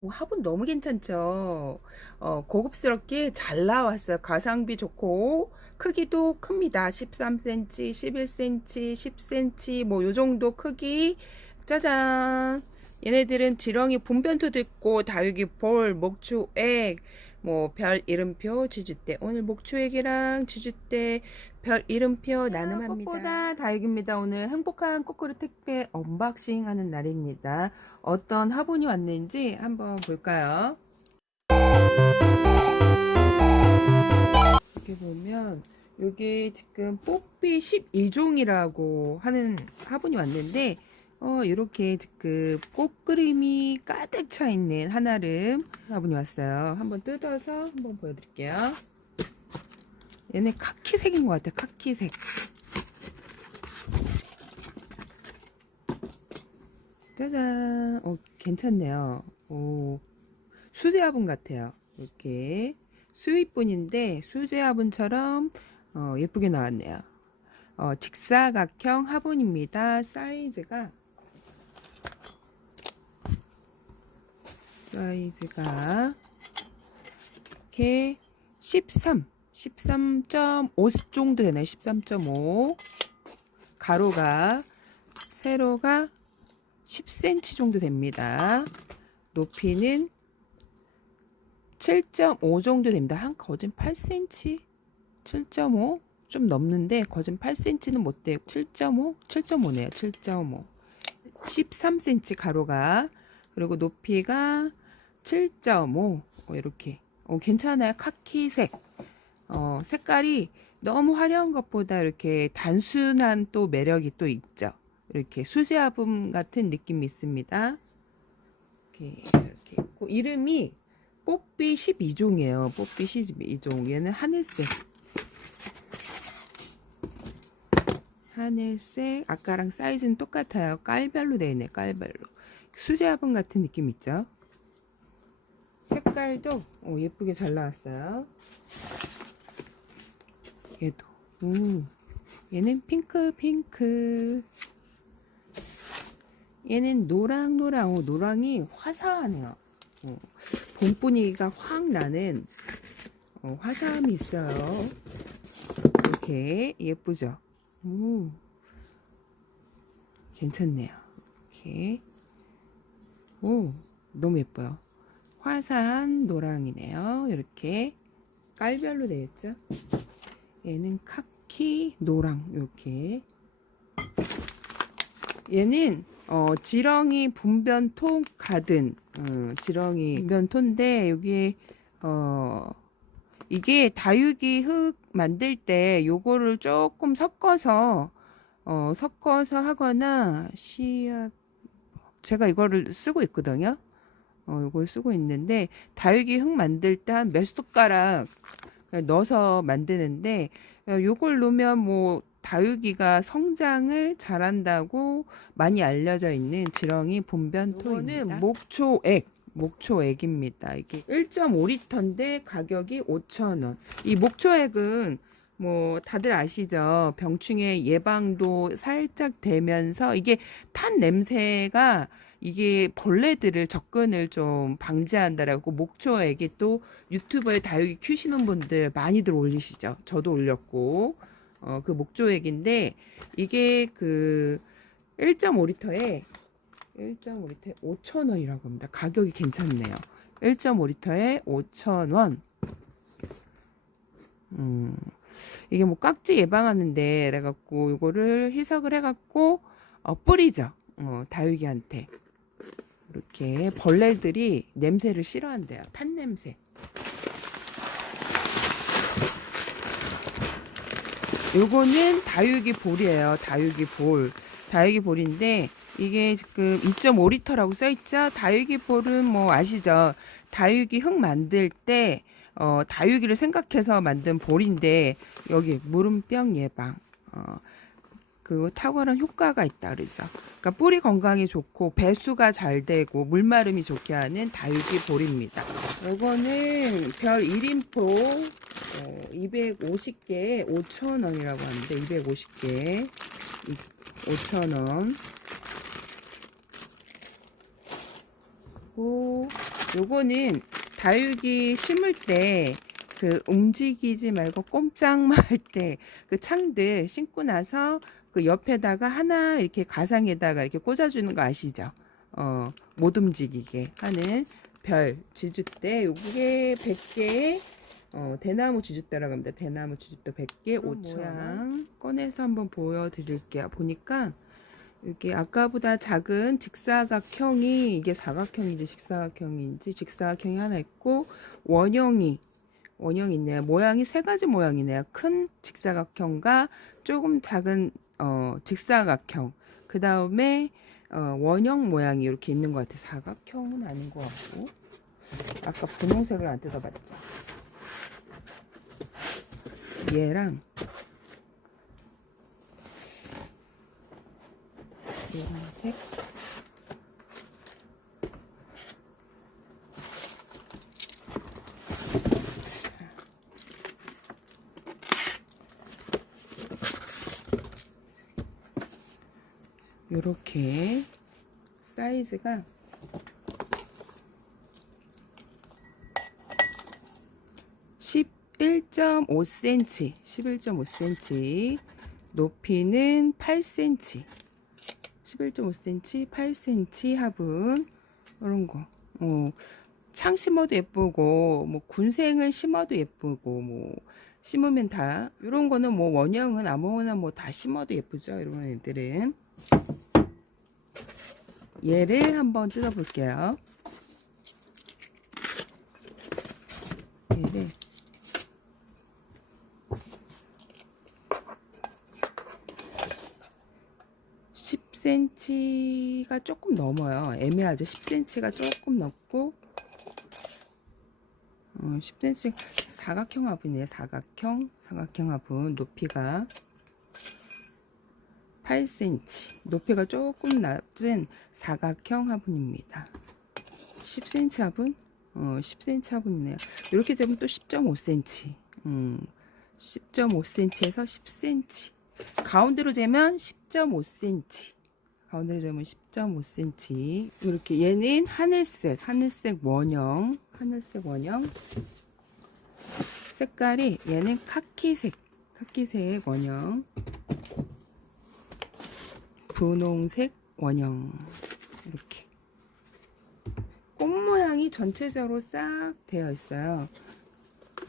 오, 화분 너무 괜찮죠? 어, 고급스럽게 잘 나왔어요. 가성비 좋고, 크기도 큽니다. 13cm, 11cm, 10cm, 뭐, 요 정도 크기. 짜잔! 얘네들은 지렁이 분변토도 있고, 다육이 볼, 목초액, 뭐, 별 이름표, 주주대. 오늘 목초액이랑 주주대, 별 이름표 나눔합니다. 꽃보다 다육입니다. 오늘 행복한 꼬꾸루 택배 언박싱 하는 날입니다. 어떤 화분이 왔는지 한번 볼까요? 이렇게 보면 이게 지금 뽀삐 12종이라고 하는 화분이 왔는데 어 이렇게 지금 꽃그림이 가득 차 있는 한아름 화분이 왔어요. 한번 뜯어서 한번 보여드릴게요. 얘네 카키색인 것 같아. 카키색. 짜잔. 어, 괜찮네요. 오, 수제 화분 같아요. 이렇게 수입분인데 수제 화분처럼 어, 예쁘게 나왔네요. 어, 직사각형 화분입니다. 사이즈가 사이즈가 이렇게 13, 13.5 정도 되네요. 13.5 가로가 세로가 10cm 정도 됩니다. 높이는 7.5 정도 됩니다. 한 거진 8cm, 7.5 좀 넘는데 거진 8cm는 못 돼요. 7.5, 7.5네요. 7.5, 13cm 가로가 그리고 높이가 7.5 어, 이렇게 어, 괜찮아요. 카키색 어, 색깔이 너무 화려한 것보다 이렇게 단순한 또 매력이 또 있죠. 이렇게 수제화분 같은 느낌이 있습니다. 이렇게, 이렇게 있고 이름이 뽀삐 12종이에요. 뽀삐 12종. 얘는 하늘색. 하늘색. 아까랑 사이즈는 똑같아요. 깔별로 되어 있네. 깔별로. 수제화분 같은 느낌 있죠? 색깔도 어, 예쁘게 잘 나왔어요. 얘도. 음. 얘는 핑크 핑크. 얘는 노랑 노랑. 어, 노랑이 화사하네요. 어, 봄 분위기가 확 나는 어, 화사함이 있어요. 이렇게 예쁘죠? 오, 괜찮네요. 이렇게. 오, 너무 예뻐요. 화사한 노랑이네요. 이렇게 깔별로 되어 있죠. 얘는 카키 노랑 이렇게. 얘는 어, 지렁이 분변토 가든 어, 지렁이 분변토인데 여기 어 이게 다육이 흙 만들 때 요거를 조금 섞어서 어 섞어서 하거나 씨앗 제가 이거를 쓰고 있거든요. 어 요걸 쓰고 있는데 다육이 흙 만들 때 한 몇 숟가락 넣어서 만드는데 어, 요걸 넣으면 뭐 다육이가 성장을 잘한다고 많이 알려져 있는 지렁이 본변토입니다. 이거는 목초액, 목초액입니다. 이게 1.5리터인데 가격이 5,000원. 이 목초액은 뭐 다들 아시죠? 병충해 예방도 살짝 되면서 이게 탄 냄새가 이게 벌레들을 접근을 좀 방지한다라고 목초액이 또 유튜브에 다육이 키우시는 분들 많이들 올리시죠. 저도 올렸고 어, 그 목조액인데 이게 그 1.5리터에 1.5리터에 5,000원이라고 합니다. 가격이 괜찮네요. 1.5리터에 5,000원. 음. 이게 뭐 깍지 예방하는데 그래 갖고 이거를 희석을 해 갖고 어, 뿌리죠. 어, 다육이한테 이렇게 벌레들이 냄새를 싫어한대요. 탄 냄새. 요거는 다육이 볼이에요. 다육이 볼. 다육이 볼인데 이게 지금 2.5리터라고 써 있죠. 다육이 볼은 뭐 아시죠? 다육이 흙 만들 때 어, 다육이를 생각해서 만든 볼인데 여기 무름병 예방. 어, 그 탁월한 효과가 있다 그러죠. 그러니까 뿌리 건강에 좋고 배수가 잘 되고 물마름이 좋게 하는 다육이 볼입니다. 이거는 별 1인포 어, 250개 5,000원이라고 하는데 250개 5,000원. 오 요거는 다육이 심을 때 그 움직이지 말고 꼼짝만 할 때 그 창들 심고 나서 그 옆에다가 하나 이렇게 가상에다가 이렇게 꽂아주는 거 아시죠? 어, 못 움직이게 하는 별 지주대 요게 100개에 어, 대나무 지주대라고 합니다. 대나무 지주대 100개 5천 원 꺼내서 한번 보여드릴게요. 보니까 이게 아까보다 작은 직사각형이 이게 사각형인지 직사각형인지 직사각형이 하나 있고 원형이 원형이 있네요. 모양이 세 가지 모양이네요. 큰 직사각형과 조금 작은 어, 직사각형. 그 다음에 어, 원형 모양이 이렇게 있는 것 같아요. 사각형은 아닌 것 같고. 아까 분홍색을 안 뜯어봤죠. 얘랑 노란색 요렇게 사이즈가 (11.5cm) (11.5cm) 높이는 (8cm) 11.5cm, 8cm 화분 이런 거. 어, 창 심어도 예쁘고 뭐 군생을 심어도 예쁘고 뭐 심으면 다 이런 거는 뭐 원형은 아무거나 뭐 다 심어도 예쁘죠. 이런 애들은 얘를 한번 뜯어 볼게요. 얘를 10cm가 조금 넘어요. 애매하죠. 10cm가 조금 넘고 어, 10cm 사각형 화분이에요. 사각형 사각형 화분 높이가 8cm 높이가 조금 낮은 사각형 화분입니다. 10cm 화분? 어, 10cm 화분이네요. 이렇게 되면 또 10.5cm 음, 10.5cm에서 10cm 가운데로 재면 10.5cm 가운데로 재면 10.5cm 이렇게 얘는 하늘색 하늘색 원형 하늘색 원형. 색깔이 얘는 카키색 카키색 원형 분홍색 원형 이렇게 꽃 모양이 전체적으로 싹 되어 있어요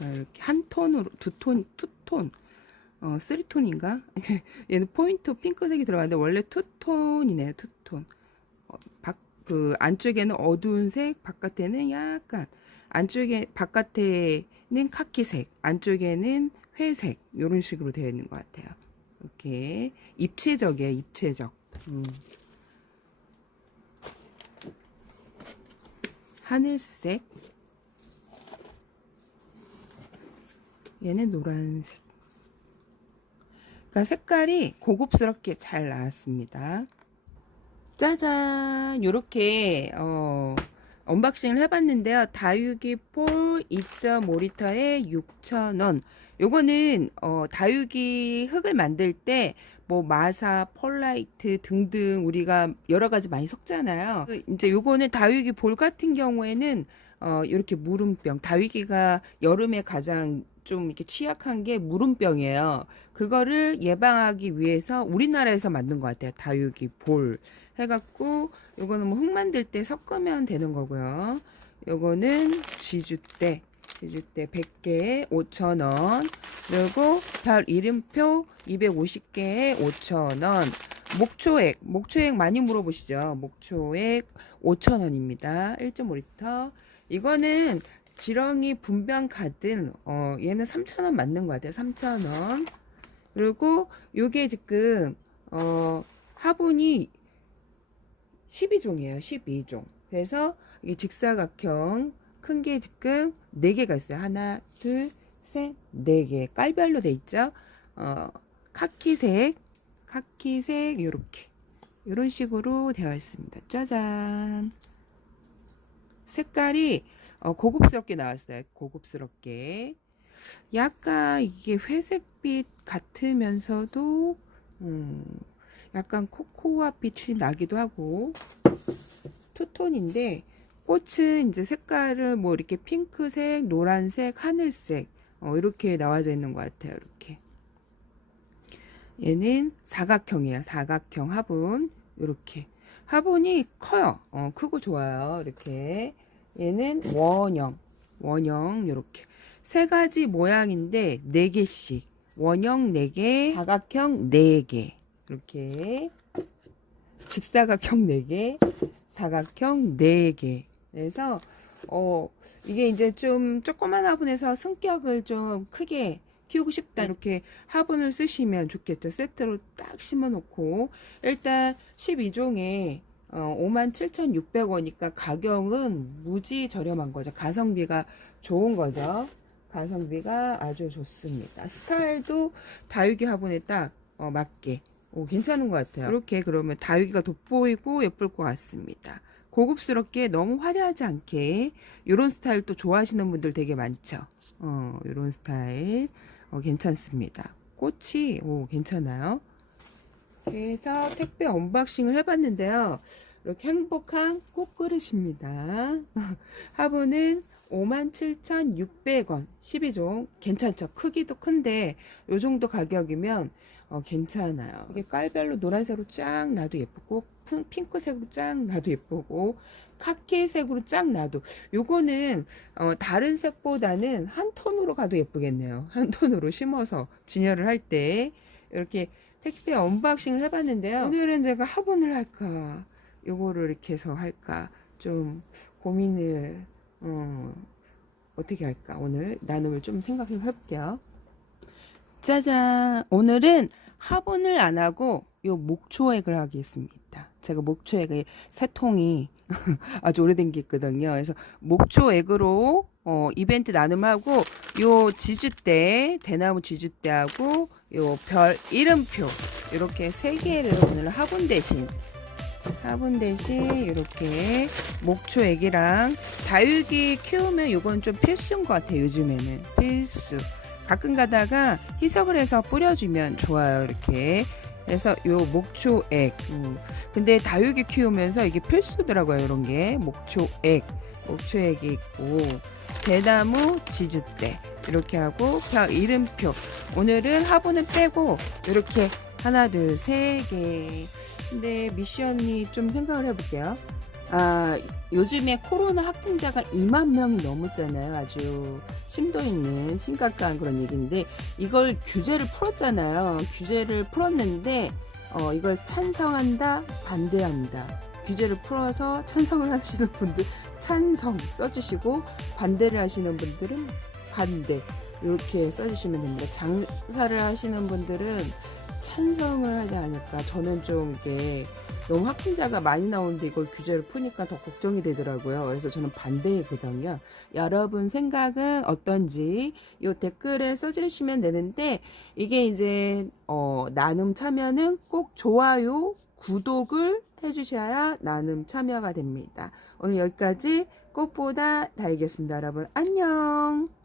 이렇게 한 톤으로 두 톤, 투톤 어, 3톤인가? 얘는 포인트 핑크색이 들어가는데 원래 투톤이네요. 투톤. 어, 박, 그 안쪽에는 어두운 색, 바깥에는 약간 안쪽에 바깥에는 카키색, 안쪽에는 회색 이런 식으로 되어 있는 것 같아요. 이렇게 입체적이에요. 입체적. 음. 하늘색. 얘는 노란색. 그러니까 색깔이 고급스럽게 잘 나왔습니다. 짜잔! 요렇게 어, 언박싱을 해봤는데요. 다육이 폴 2.5리터에 6,000원. 요거는 어, 다육이 흙을 만들 때 뭐 마사, 펄라이트 등등 우리가 여러 가지 많이 섞잖아요. 그 이제 요거는 다육이 볼 같은 경우에는 어, 이렇게 물음병, 다육이가 여름에 가장 좀 이렇게 취약한 게 물음병이에요. 그거를 예방하기 위해서 우리나라에서 만든 것 같아요. 다육이 볼 해갖고 요거는 뭐 흙 만들 때 섞으면 되는 거고요. 요거는 지주대 지주대 100개에 5,000원 그리고 별 이름표 250개에 5,000원 목초액 목초액 많이 물어보시죠. 목초액 5,000원입니다. 1.5리터 이거는 지렁이 분변 가든 어 얘는 3,000원 맞는 것 같아요. 3,000원. 그리고 요게 지금 어 화분이 12종이에요. 12종. 그래서 이게 직사각형 큰 게 지금 4개가 있어요. 하나, 둘, 셋, 4개. 깔별로 돼 있죠. 어 카키색, 카키색 요렇게. 요런 식으로 되어 있습니다. 짜잔. 색깔이 어, 고급스럽게 나왔어요. 고급스럽게. 약간 이게 회색빛 같으면서도 음, 약간 코코아 빛이 나기도 하고 투톤인데 꽃은 이제 색깔은 뭐 이렇게 핑크색, 노란색, 하늘색 어, 이렇게 나와져 있는 것 같아요. 이렇게. 얘는 사각형이에요. 사각형 화분 이렇게. 화분이 커요. 어, 크고 좋아요. 이렇게. 얘는 원형, 원형 이렇게 세 가지 모양인데 네 개씩 원형 네 개, 사각형 네 개. 이렇게 직사각형 네 개, 사각형 네 개. 그래서 어 이게 이제 좀 조그만 화분에서 승격을 좀 크게 키우고 싶다 이렇게 화분을 쓰시면 좋겠죠. 세트로 딱 심어 놓고 일단 12종에 어, 57,600원이니까 가격은 무지 저렴한 거죠. 가성비가 좋은 거죠. 가성비가 아주 좋습니다. 스타일도 다육이 화분에 딱 어, 맞게 오, 괜찮은 것 같아요. 이렇게 그러면 다육이가 돋보이고 예쁠 것 같습니다. 고급스럽게 너무 화려하지 않게 이런 스타일 또 좋아하시는 분들 되게 많죠. 어, 이런 스타일 어, 괜찮습니다. 꽃이 오 괜찮아요. 그래서 택배 언박싱을 해봤는데요. 이렇게 행복한 꽃그릇입니다. 화분은 57,600원 12종. 괜찮죠? 크기도 큰데 요 정도 가격이면 어, 괜찮아요. 이게 깔별로 노란색으로 쫙 놔도 예쁘고 핑- 핑크색으로 쫙 놔도 예쁘고 카키색으로 쫙 놔도. 요거는 어, 다른 색보다는 한 톤으로 가도 예쁘겠네요. 한 톤으로 심어서 진열을 할 때. 이렇게 택배 언박싱을 해봤는데요 오늘은 제가 화분을 할까 요거를 이렇게 해서 할까 좀 고민을 어, 어떻게 할까? 오늘 나눔을 좀 생각해 볼게요. 짜잔! 오늘은 화분을 안 하고 요 목초액을 하겠습니다. 제가 목초액을 세 통이 아주 오래된 게 있거든요. 그래서 목초액으로 어, 이벤트 나눔하고 요 지주대, 대나무 지주대하고 요 별 이름표 이렇게 세 개를 오늘 화분 대신 화분 대신 이렇게 목초액이랑 다육이 키우면 요건 좀 필수인 것 같아요 요즘에는. 필수. 가끔 가다가 희석을 해서 뿌려주면 좋아요 이렇게. 그래서 요 목초액. 음. 근데 다육이 키우면서 이게 필수더라고요 이런 게. 목초액. 목초액이 있고. 대나무 지주대 이렇게 하고 별 이름표 오늘은 화분은 빼고 이렇게 하나 둘 세 개 근데 미션이 좀 생각을 해볼게요. 아, 요즘에 코로나 확진자가 2만 명이 넘었잖아요. 아주 심도 있는 심각한 그런 얘기인데 이걸 규제를 풀었잖아요. 규제를 풀었는데 어, 이걸 찬성한다, 반대한다. 규제를 풀어서 찬성을 하시는 분들 찬성 써주시고 반대를 하시는 분들은 반대 이렇게 써주시면 됩니다. 장사를 하시는 분들은 찬성을 하지 않을까. 저는 좀 이게 너무 확진자가 많이 나오는데 이걸 규제를 푸니까 더 걱정이 되더라고요. 그래서 저는 반대거든요. 여러분 생각은 어떤지 이 댓글에 써주시면 되는데 이게 이제 어, 나눔 참여는 꼭 좋아요, 구독을 해주셔야 나눔 참여가 됩니다. 오늘 여기까지 꽃보다 다이겠습니다. 여러분 안녕.